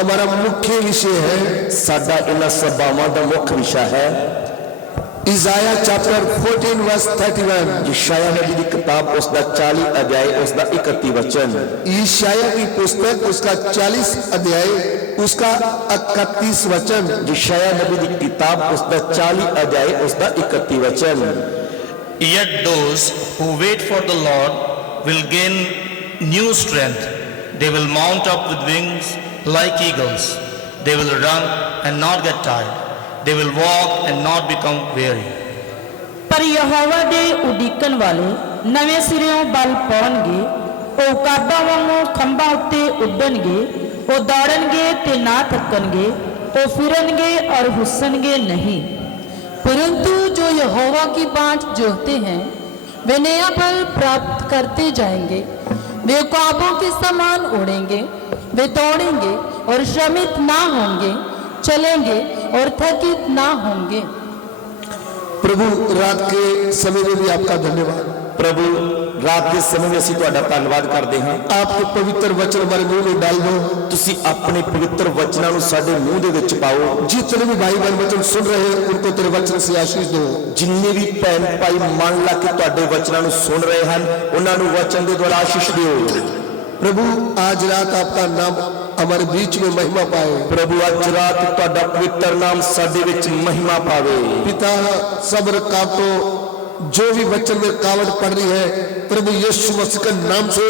हमारा मुख्य विषय है, साडा इन्हां सभावां दा मुख्य विषय है इज़ाया चैप्टर 14 वर्स 31। यशायाह नबी की किताब उसका 40 अध्याय उसका 31 वचन। यशायाह की पुस्तक उसका 40 अध्याय उसका 31 वचन। यशायाह नबी की किताब उसका 40 अध्याय उसका 31 वचन। Yet those who wait for the Lord will gain new strength. They will mount up with wings like eagles. They will run and not get tired. They will walk and not become weary. पर यहोवा दे उडीकन वाले नवे सिरों बल पाउणगे, ओ काबा वांगू खंभा उत्ते उड्डणगे, ओ दौड़णगे ते ना थकणगे, ओ फिरनगे और हुस्सणगे नहीं। परंतु जो यहोवा की बाट जोहते हैं वे नया बल प्राप्त करते जाएंगे। वे ख्वाबों के समान उड़ेंगे, वे दौड़ेंगे और श्रमित ना होंगे, चलेंगे और थकित ना होंगे। प्रभु रात के समय में भी आपका धन्यवाद। प्रभु रात के समय में ਅਸੀਂ ਤੁਹਾਡਾ ਧੰਨਵਾਦ ਕਰਦੇ ਹਾਂ। आपके पवित्र वचन हमारे मुंह में डाल दो। ਤੁਸੀਂ ਆਪਣੇ ਪਵਿੱਤਰ ਵਚਨਾਂ ਨੂੰ ਸਾਡੇ ਮੂੰਹ ਦੇ ਵਿੱਚ ਪਾਓ। जितने भी भाई बहन वचन सुन रहे हैं उनको तेरे वचन से आशीष दो। ਜਿੰਨੇ ਵੀ ਭੈਣ ਭਾਈ ਮਨ ਲਾ ਕੇ ਤੁਹਾਡੇ ਵਚਨਾਂ ਨੂੰ ਸੁਣ ਰਹੇ ਹਨ ਉਹਨਾਂ ਨੂੰ ਵਚਨ ਦੇ ਦੁਆਰਾ ਆਸ਼ੀਸ਼ ਦਿਓ। प्रभु आज रात आपका नाम हमारे बीच में महिमा पाए। प्रभु आज रात ਤੁਹਾਡਾ ਪਵਿੱਤਰ ਨਾਮ ਸਾਡੇ ਵਿੱਚ ਮਹਿਮਾ ਪਾਵੇ। पिता सब रुकावटों जो भी वचन में रुकावट पड़ रही है प्रभु यीशु मसीह के नाम से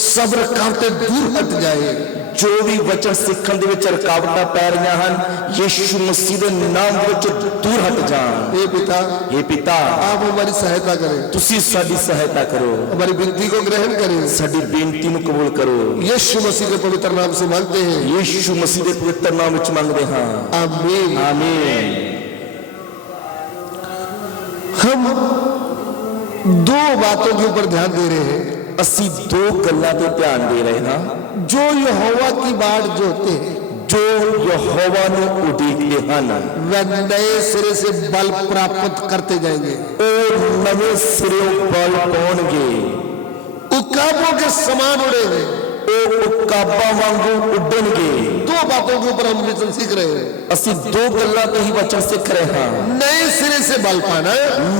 सब रुकावटें दूर हट जाए। जो भी वचन सिखण ਦੇ ਵਿੱਚ ਰੁਕਾਵਟਾਂ ਪੈ ਰਹੀਆਂ ਹਨ ਯीशु मसीह ਦੇ ਨਾਮ ਦੇ ਵਿੱਚ दूर हट जाਣ। हे पिता, हे पिता आप हमारी सहायता करें। ਤੁਸੀਂ ਸਾਡੀ ਸਹਾਇਤਾ ਕਰੋ। हमारी विनती को ग्रहण करें। ਸਾਡੀ ਬੇਨਤੀ ਨੂੰ ਕਬੂਲ ਕਰੋ। यीशु मसीह के पवित्र नाम से मांगते हैं। ਯीशु मसीह ਦੇ ਪਵਿੱਤਰ ਨਾਮ ਵਿੱਚ ਮੰਗਦੇ ਹਾਂ। आमीन। आमीन। हम दो बातों के ऊपर ध्यान दे रहे हैं। ਅਸੀਂ ਦੋ ਗੱਲਾਂ ਤੇ ਧਿਆਨ ਦੇ ਰਹੇ ਹਾਂ। जो यहोवा की बाट जोहते हैं ਜੋ ਯਹੋਵਾ ਨੂੰ ਉਡੀਕਦੇ ਹਨ वह नए सिरे से बल प्राप्त करते जाएंगे। ਉਹ ਨਵੇਂ ਸਿਰੋਂ ਬਲ ਪਾਉਣਗੇ। उकाबों के समान उड़ेंगे। ਉਹ ਉਕਾਬਾਂ ਵਾਂਗੂ ਉੱਡਣਗੇ। दो बातों के ऊपर हम वचन सीख रहे हैं। ਅਸੀਂ ਦੋ ਗੱਲਾਂ ਤੇ ਹੀ ਵਚਨ ਸਿੱਖ ਰਹੇ ਹਾਂ। नए सिरे से बल पाना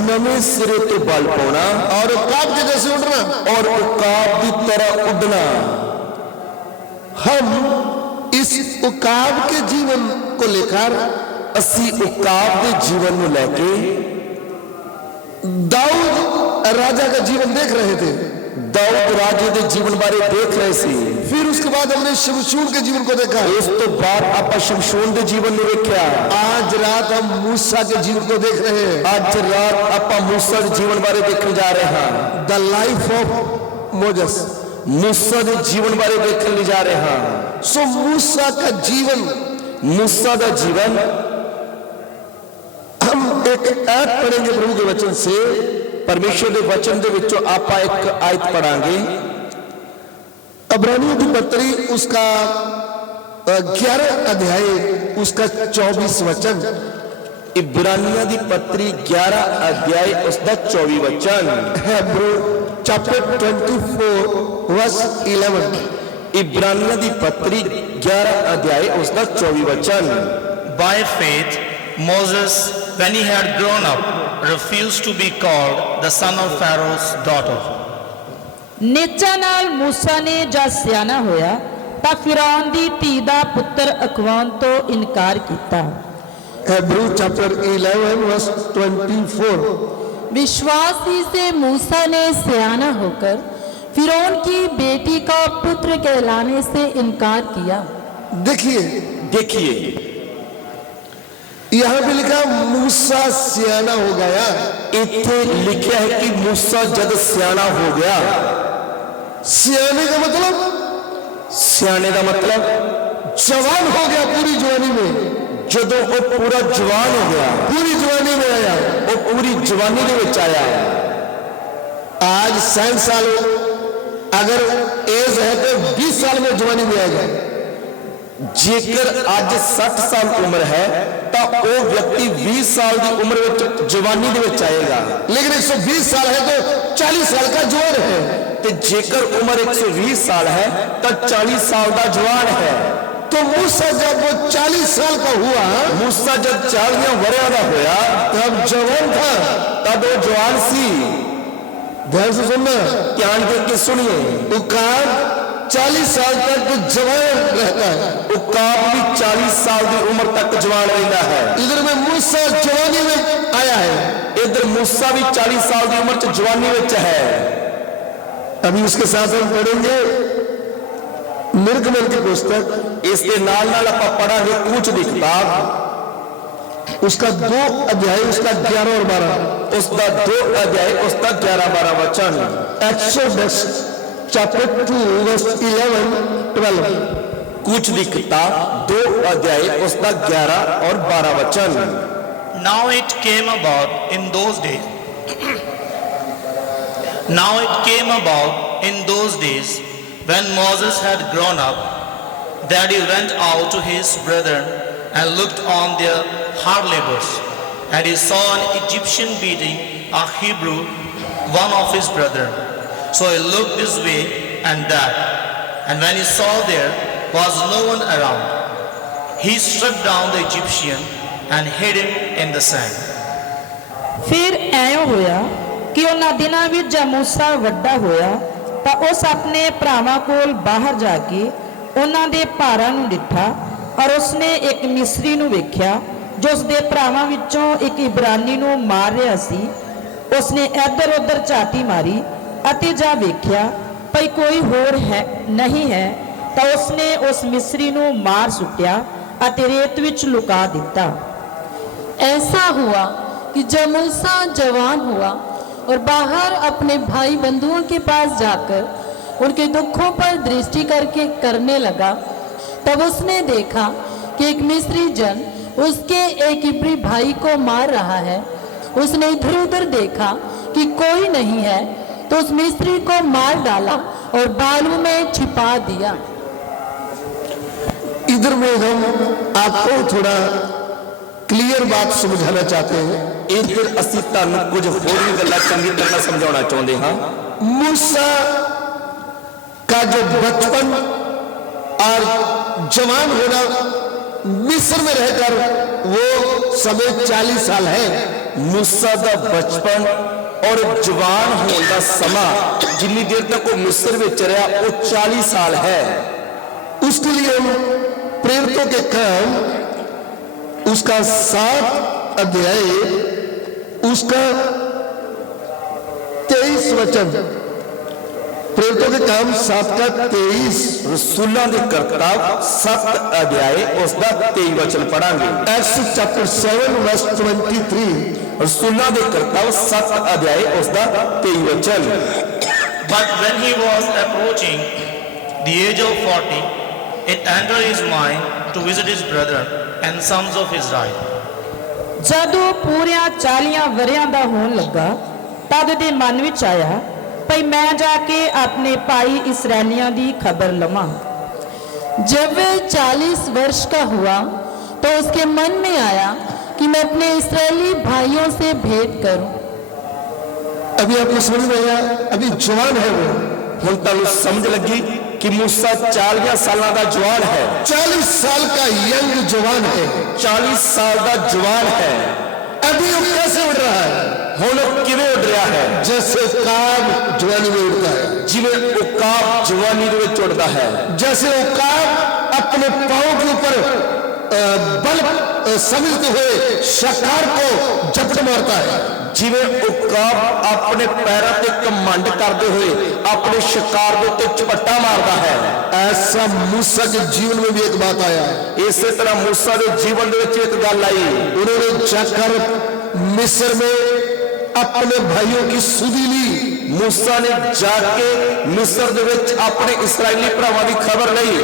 ਨਵੇਂ ਸਿਰੇ ਤੋਂ ਬਲ ਪਾਉਣਾ और उकाब के जैसे उड़ना। ਔਰ ਉਕਾਬ ਦੀ ਤਰ੍ਹਾਂ ਉੱਡਣਾ। हम इस उकाब के जीवन को लेकर ਅਸੀਂ ਉਕਾਬ ਦੇ ਜੀਵਨ ਨੂੰ ਲੈ ਕੇ दाऊद राजा का जीवन देख रहे थे। दाऊद राजे ਦੇ ਜੀਵਨ ਬਾਰੇ ਦੇਖ ਰਹੇ ਸੀ। फिर उसके बाद हमने शिमशून के जीवन को देखा। ਉਸ ਤੋਂ ਬਾਅਦ ਆਪਾਂ ਸ਼ਮਸ਼ੂਨ ਦੇ ਜੀਵਨ ਨੂੰ ਵੇਖਿਆ। आज रात हम मूसा के जीवन को देख रहे हैं। ਅੱਜ ਰਾਤ ਆਪਾਂ ਮੂਸਾ ਦੇ ਜੀਵਨ ਬਾਰੇ ਦੇਖਣ ਜਾ ਰਹੇ ਹਾਂ। The life of Moses. मूसा ਦੇ ਜੀਵਨ ਬਾਰੇ ਦੇਖਣ ਲਈ ਜਾ ਰਹੇ ਹਾਂ। सो मूसा का जीवन, मूसा का जीवन हम एक ऐप पढ़ेंगे प्रभु के वचन से। परमेश्वर के वचन के विचों आपा एक आयत पढ़ांगे। अब्रानियों की पत्री उसका 11 अध्याय उसका 24 वचन। इब्रानियों की पत्री 11 अध्याय उसका 24 वचन। Hebrew chapter 24 verse 11। इब्रानियों की पत्री 11 अध्याय उसका 24 वचन। By faith, Moses, when he had grown up, refused to be called the son of Pharaoh's daughter. नेचा नाल मूसा ने जद सियाना होया तां फिरौन दी धी दा पुत्र अखवान तो इनकार कीता। Hebrew chapter 11 verse 24। विश्वास ही से मूसा ने सियाना होकर फिरौन की बेटी का पुत्र कहलाने से इनकार किया। देखिए यहां भी लिखा मूसा सियाना हो गया। इत्थे लिखा है कि मूसा जब सियाना हो गया। सियाने का मतलब, सियाने का मतलब जवान हो गया पूरी जवानी में। जदों वो पूरा जवान हो गया, पूरी जवानी में आया, वो पूरी जवानी दे विच आया। आज 60 साल अगर एज है तो 20 साल में जवानी में आएगा। जेकर आज 60 साल उम्र है तो वो व्यक्ति 20 साल की उम्र में जवानी दे विच आएगा। लेकिन 120 साल है तो 40 साल का जवान है। ते जेकर उम्र 120 साल है तो 40 साल का जवान है। तो मूसा जब वो 40 साल का हुआ मूसा जब 40 वरियां दा होया तब जवान था। तब वो जवान सी। ध्यान से सुनना, ध्यान दे के सुनिए। उकाब 40 साल तक जवान रहता है। उकाब भी 40 साल की उम्र तक जवान रहता है। इधर में मूसा जवानी में आया है, इधर मूसा भी 40 साल की उम्र च जवानी में है। अभी उसके साथ हम पढ़ेंगे निर्गमन की पुस्तक, इसके नाल नाल आपां पढ़ांगे कूच दी किताब, उसका 2 अध्याय, उसका 11 और 12, उसका 2 अध्याय, उसका 11-12 वचन। Exodus chapter 2 verse 11-12। कूच दी किताब 2 अध्याय, उसका 11 और 12 वचन। Now it came about in those days Now it came about in those days when Moses had grown up, that he went out to his brethren and looked on their hard labors, and he saw an Egyptian beating a Hebrew, one of his brethren. So he looked this way and that, and when he saw there was no one around, he struck down the Egyptian and hid him in the sand. ਫਿਰ ਐਂ ਹੋਇਆ ਕਿ ਉਹਨਾਂ ਦਿਨਾਂ ਵਿੱਚ ਜਦ ਮੂਸਾ ਵੱਡਾ ਹੋਇਆ ਤਾਂ ਉਸ ਆਪਣੇ ਭਰਾਵਾਂ ਕੋਲ ਬਾਹਰ ਜਾ ਕੇ ਉਹਨਾਂ ਦੇ ਭਾਰਾਂ ਨੂੰ ਡਿੱਠਾ, ਔਰ ਉਸਨੇ ਇੱਕ ਮਿਸਰੀ ਨੂੰ ਵੇਖਿਆ ਜੋ ਉਸਦੇ ਭਰਾਵਾਂ ਵਿੱਚੋਂ ਇੱਕ ਇਬਰਾਨੀ ਨੂੰ ਮਾਰ ਰਿਹਾ ਸੀ। ਉਸਨੇ ਇੱਧਰ ਉੱਧਰ ਝਾਤੀ ਮਾਰੀ ਅਤੇ ਜਾ ਵੇਖਿਆ ਭਈ ਕੋਈ ਹੋਰ ਹੈ ਨਹੀਂ ਹੈ, ਤਾਂ ਉਸਨੇ ਉਸ ਮਿਸਰੀ ਨੂੰ ਮਾਰ ਸੁੱਟਿਆ ਅਤੇ ਰੇਤ ਵਿੱਚ ਲੁਕਾ ਦਿੱਤਾ। ऐसा हुआ कि जब मूसा जवान हुआ और बाहर अपने भाई बंधुओं के पास जाकर उनके दुखों पर दृष्टि करके करने लगा, तब उसने देखा कि एक मिस्री जन उसके एक इब्री भाई को मार रहा है। उसने इधर उधर देखा कि कोई नहीं है, तो उस मिस्री को मार डाला और बालू में छिपा दिया। इधर में हम आपको थोड़ा क्लियर बात समझाना चाहते हैं। इधर असी तुहानू कुछ होर भी गल्लां चंगी तरह समझाउणा चाहुंदे हां। मूसा का जो बचपन और जवान होना, मिस्र में रहकर वो समय 40 साल है। मूसा का बचपन और जवान होने का समा जिन्नी देर तक वो मिस्र में रहा वो 40 साल है। उसके लिए हम प्रेरितों के काम उसका 7 अध्याय, उसका 23 वचन, प्रेरितों के काम 7 का 23, रसूलां दे करतब 7 अध्याय उसका 23 वचन पढ़ांगे। एक्ट्स चैप्टर 7 वर्स 23, रसूलां दे करतब 7 अध्याय उसका 23 वचन। But when he was approaching the age of 40, it entered his mind to visit his brethren and sons of Israel. ਜਦੋਂ ਪੂਰਿਆਂ 40 ਵਰਿਆਂ ਦਾ ਹੋਣ ਲੱਗਾ ਤਦ ਉਹਦੇ ਮਨ ਵਿੱਚ ਆਇਆ ਭਈ ਮੈਂ ਜਾ ਕੇ ਆਪਣੇ ਭਾਈ ਇਸਰਾਇਲੀਆਂ ਦੀ ਖਬਰ ਲਵਾਂ। जब वह 40 वर्ष का हुआ तो उसके मन में आया कि मैं अपने इस्राएली भाइयों से भेंट करूं। अभी आपको समझ में आया, अभी जवान है वो। हुण तुहानू समझ लगी कि मूसा 40 साल का जवान है। 40 साल का यंग जवान है, 40 साल का जवान है। अभी वो कैसे उड़ रहा है? हुण किवें उड़ रहा है? जैसे उकाब जवानी में उड़ता है, जिवें उकाब जवानी दे विच उड़दा है। जैसे उकाब अपने पांव के ऊपर बल समझते हुए शिकार को झपट मारता है, जिवें उकाब अपने पैरों ते घमंड करते हुए अपने शिकार के उत्ते झपट्टा मारता है, ऐसा मूसा के जीवन में भी एक बात आया। इसी तरह मूसा के जीवन दे विच एक गल आई। उन्होंने जाकर मिस्र में अपने भाइयों की सुधी ली। मूसा ने जाके मिस्र दे विच अपने इस्राएली भरावां दी खबर लई।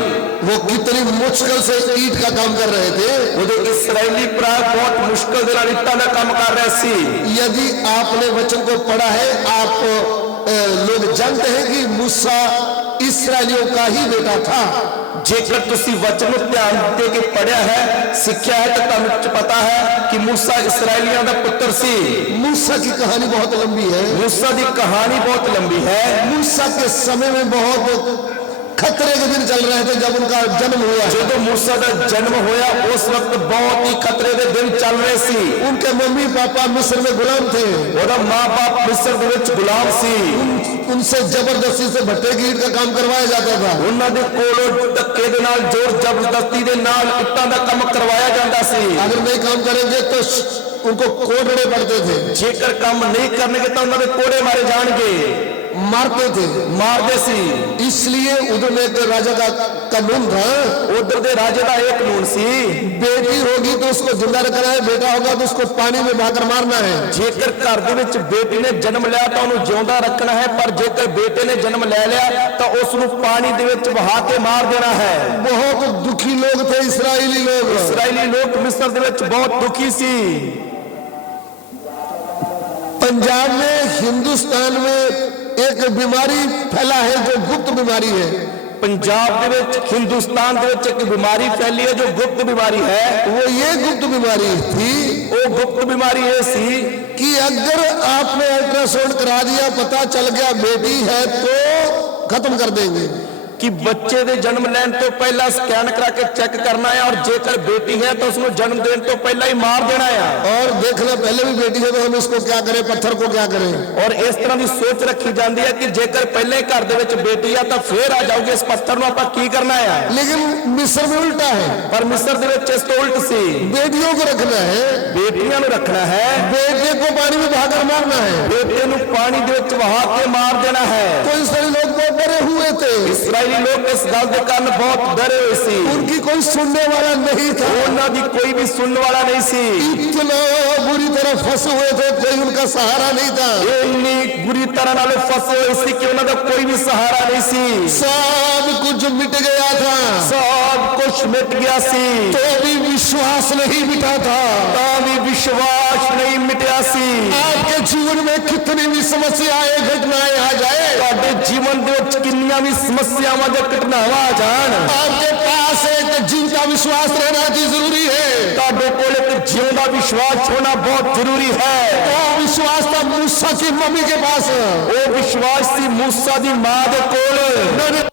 वो कितनी मुश्किल से ईंट का काम कर रहे थे। उहदे इस्राएली भरा बहुत मुश्किल दे नाल ईंटां दा काम कर रहे सी। यदि आपने वचन को पढ़ा है, आप लोग जानते हैं कि मूसा इस्राएलियों का ही बेटा था। जेकर तुसी वचन नूं ध्यान दे के पढ़िया है, सिक्ख्या है, तो तुहानूं पता है कि मूसा इस्राएलियों का पुत्र सी। मूसा की कहानी बहुत लंबी है। मूसा की कहानी बहुत लंबी है। मूसा के समय में बहुत खतरे के दिन चल रहे थे जब उनका जन्म हुआ। ਜਦੋਂ मूसा ਦਾ ਜਨਮ ਹੋਇਆ ਉਸ ਵਕਤ ਬਹੁਤ ਹੀ ਖਤਰੇ ਦੇ ਦਿਨ ਚੱਲ ਰਹੇ ਸੀ। उनके मम्मी पापा मिस्र में गुलाम थे। ਉਹਦਾ ਮਾਂ-ਬਾਪ ਮਿਸਰ ਦੇ ਵਿੱਚ ਗੁਲਾਮ ਸੀ। उनसे जबरदस्ती से भट्टे की ईंट का काम करवाया जाता था। ਉਹਨਾਂ ਦੇ ਕੋਲੋਂ ਧੱਕੇ ਦੇ ਨਾਲ ਜ਼ੋਰ ਜ਼ਬਰਦਸਤੀ ਦੇ ਨਾਲ ਇੱਟਾਂ ਦਾ ਕੰਮ ਕਰਵਾਇਆ ਜਾਂਦਾ ਸੀ। अगर नहीं काम करेंगे तो उनको कोड़ने पड़ते थे, ਜੇਕਰ ਕੰਮ ਨਹੀਂ ਕਰਨਗੇ ਤਾਂ ਉਹਨਾਂ ਦੇ ਕੋੜੇ ਮਾਰੇ ਜਾਣਗੇ, मारते थे। ਮਾਰਦੇ ਸੀ। इसलिए उधर में एक राजा का कानून था, ਉਧਰ ਦੇ ਰਾਜੇ ਦਾ ਇਹ ਕਾਨੂੰਨ ਸੀ, बेटी होगी तो उसको जिंदा रखना है, बेटा होगा तो उसको पानी में बहाकर मारना है। ਜੇਕਰ ਘਰ ਦੇ ਵਿੱਚ ਬੇਟੀ ਨੇ ਜਨਮ ਲਿਆ ਤਾਂ ਉਹਨੂੰ ਜਿਉਂਦਾ ਰੱਖਣਾ ਹੈ, ਪਰ ਜੇਕਰ ਬੇਟੇ ਨੇ ਜਨਮ ਲੈ ਲਿਆ ਤਾਂ ਉਸ ਨੂੰ ਪਾਣੀ ਦੇ ਵਿੱਚ ਵਹਾ ਕੇ ਮਾਰ ਦੇਣਾ ਹੈ। बहुत दुखी लोग थे इस्राएली लोग। ਇਸਰਾਈਲੀ ਲੋਕ ਮਿਸਰ ਦੇ ਵਿੱਚ ਬਹੁਤ ਦੁਖੀ ਸੀ। पंजाब में, हिंदुस्तान में एक बीमारी फैला है जो गुप्त बीमारी है। ਪੰਜਾਬ ਦੇ ਵਿੱਚ, ਹਿੰਦੁਸਤਾਨ ਦੇ ਵਿੱਚ ਇੱਕ ਬਿਮਾਰੀ ਫੈਲੀ ਹੈ ਜੋ ਗੁਪਤ ਬਿਮਾਰੀ ਹੈ। वो ये गुप्त बीमारी थी ਉਹ ਗੁਪਤ ਬਿਮਾਰੀ ਇਹ ਸੀ कि अगर आपने अल्ट्रासाउंड करा दिया, पता चल गया बेटी है, तो खत्म कर देंगे। ਕਿ ਬੱਚੇ ਦੇ ਜਨਮ ਲੈਣ ਤੋਂ ਪਹਿਲਾਂ ਸਕੈਨ ਕਰਾ ਕੇ ਚੈੱਕ ਕਰਨਾ ਹੈ, ਔਰ ਜੇਕਰ ਬੇਟੀ ਹੈ ਤਾਂ ਉਸ ਨੂੰ ਜਨਮ ਦੇਣ ਤੋਂ ਪਹਿਲਾਂ ਹੀ ਮਾਰ ਦੇਣਾ ਹੈ। और देखना पहले भी बेटी है तो हम इसको क्या करें, पत्थर को क्या करें। ਔਰ ਇਸ ਤਰ੍ਹਾਂ ਦੀ ਸੋਚ ਰੱਖੀ ਜਾਂਦੀ ਹੈ ਕਿ ਜੇਕਰ ਪਹਿਲੇ ਘਰ ਦੇ ਵਿੱਚ ਬੇਟੀ ਆ ਤਾਂ ਫੇਰ ਆ ਜਾਊਗੀ, ਇਸ ਪੱਥਰ ਨੂੰ ਆਪਾਂ ਕੀ ਕਰਨਾ ਹੈ। लेकिन मिस्र में उल्टा है, ਪਰ ਮਿਸਰ ਦੇ ਵਿੱਚ ਇਸ ਤੋਂ ਉਲਟ ਸੀ, बेटियों को रखना है, ਬੇਟੀਆਂ ਨੂੰ ਰੱਖਣਾ ਹੈ, बेटे को पानी में बहाकर मारना है। ਬੇਟੇ ਨੂੰ ਪਾਣੀ ਦੇ ਵਿੱਚ ਵਹਾ ਕੇ ਮਾਰ देना है। तो इसराइली लोग बहुत डरे हुए थे, ਇਸਰਾਈਲੀ ਲੋਕ ਇਸ ਗੱਲ ਦੇ ਕਾਰਨ ਬਹੁਤ ਡਰੇ ਹੋਏ ਸੀ। उनकी कोई सुनने वाला नहीं था। ਉਹਨਾਂ ਦੀ ਕੋਈ ਵੀ ਸੁਣਨ ਵਾਲਾ ਨਹੀਂ ਸੀ। इतना बुरी तरह फंसे हुए थे, कोई उनका सहारा नहीं था। ਇਹ ਇੰਨੀ ਬੁਰੀ ਤਰ੍ਹਾਂ ਨਾਲ ਫਸੇ ਹੋਏ ਸੀ ਕਿ ਉਹਨਾਂ ਦਾ ਕੋਈ ਵੀ ਸਹਾਰਾ ਨਹੀਂ ਸੀ। सब कुछ मिट गया था, ਸਭ ਕੁਝ ਮਿਟ ਗਿਆ ਸੀ, तो भी विश्वास नहीं मिटा था। ਤਾਂ ਵੀ ਵਿਸ਼ਵਾਸ ਨਹੀਂ ਮਿਟਿਆ ਸੀ। आपके जीवन में कितनी भी समस्याएं, घटनाएं आ जाए, ਤੁਹਾਡੇ ਜੀਵਨ ਦੇ ਵਿੱਚ ਕਿੰਨੀਆਂ ਵੀ ਸਮੱਸਿਆਵਾਂ ਜਾਂ ਘਟਨਾਵਾਂ ਆ ਜਾਣ, आपके पास एक जीवता विश्वास रहना जी जरूरी है। ਤੁਹਾਡੇ ਕੋਲ ਇੱਕ ਜਿਉਂਦਾ ਵਿਸ਼ਵਾਸ ਹੋਣਾ ਬਹੁਤ ਜ਼ਰੂਰੀ ਹੈ। वो विश्वास था मूसा की मम्मी के पास। ਉਹ ਵਿਸ਼ਵਾਸ ਸੀ ਮੂਸਾ ਦੀ ਮਾਂ ਦੇ ਕੋਲ।